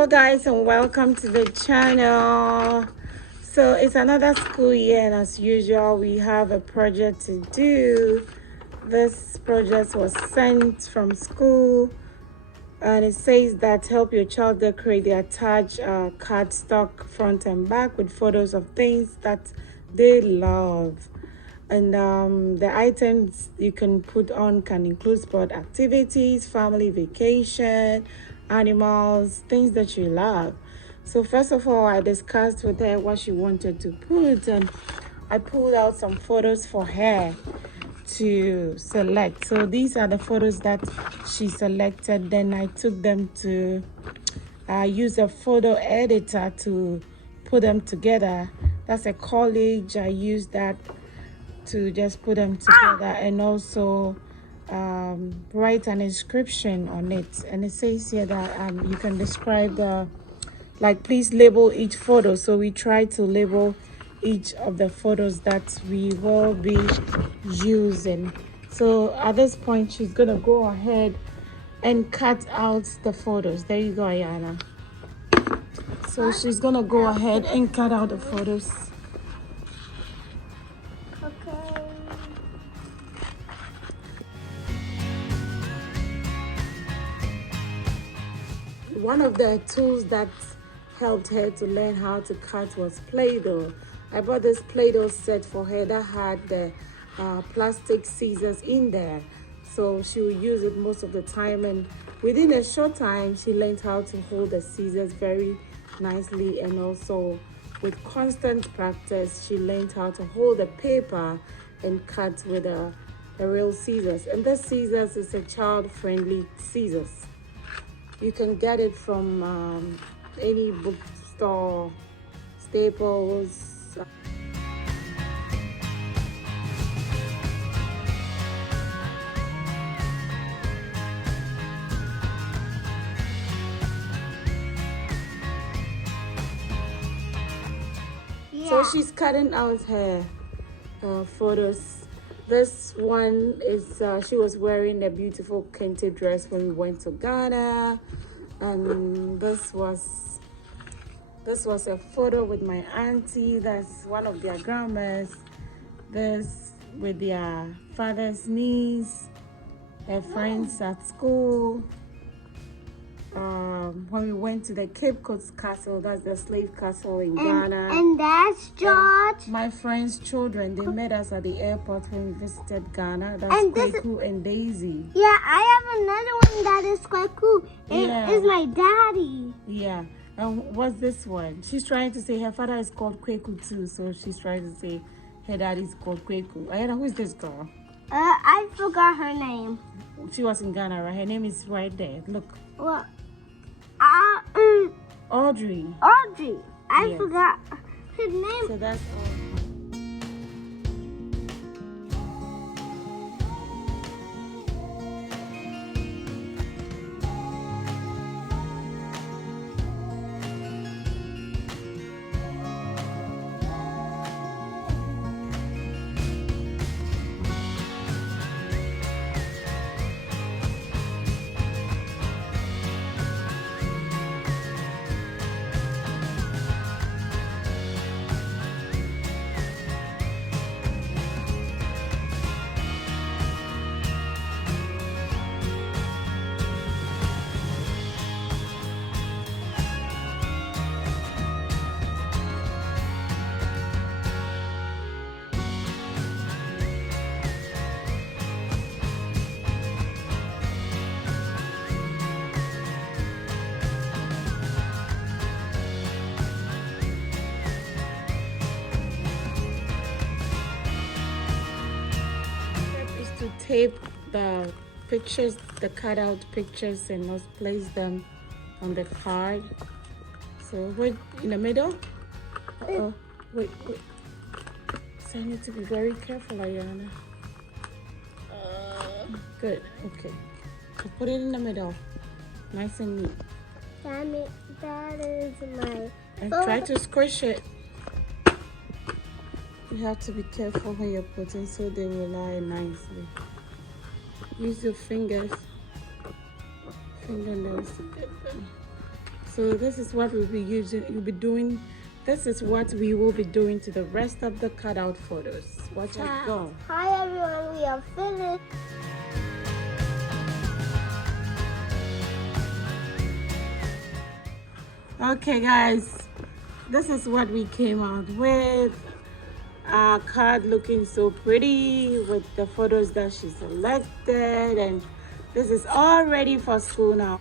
Hello guys, and welcome to the channel. So it's another school year, and as usual we have a project to do. This project was sent from school, and it says that help your child decorate the attached cardstock front and back with photos of things that they love. And the items you can put on can include sport activities, family vacation, animals, things that you love. So first of all, I discussed with her what she wanted to put, and I pulled out some photos for her to select. So these are the photos that she selected. Then I took them to use a photo editor to put them together. That's a college. I used that to just put them together, and also write an inscription on it. And it says here that you can describe the, like, please label each photo. So we try to label each of the photos that we will be using. So at this point, she's gonna go ahead and cut out the photos. There you go, Ayana. So she's gonna go ahead and cut out the photos. One of the tools that helped her to learn how to cut was Play-Doh. I bought this Play-Doh set for her that had the plastic scissors in there. So she would use it most of the time, and within a short time, she learned how to hold the scissors very nicely. And also with constant practice, she learned how to hold the paper and cut with a real scissors. And this scissors is a child-friendly scissors. You can get it from any bookstore, Staples. Yeah. So she's cutting out her photos. This one is she was wearing a beautiful kente dress when we went to Ghana, and this was a photo with my auntie. That's one of their grandmas. This with their father's niece, her friends at school. When we went to the Cape Coast Castle, that's the slave castle in Ghana. And that's George. My friends' children, they met us at the airport when we visited Ghana. That's Kweku and Daisy. Yeah, I have another one that is Kweku. It is my daddy. Yeah. And what's this one? She's trying to say her father is called Kweku too, so she's trying to say her daddy is called Kweku. Ayana, who is this girl? I forgot her name. She was in Ghana, right? Her name is right there. Look. What? Audrey. Audrey. I forgot her name. So that's all. To tape the pictures, the cutout pictures, and let's place them on the card. So wait, in the middle. Wait. So I need to be very careful, Ayana. Good. Okay. So put it in the middle, nice and neat. That is my. And try to squish it. You have to be careful when you're putting so they will lie nicely. Use your fingernails to get them. So So this is what we'll be using. You'll be doing. This is what we will be doing to the rest of the cutout photos. Watch it go. Hi everyone, we are finished. Okay guys, this is what we came out with. Our card looking so pretty with the photos that she selected, and this is all ready for school now.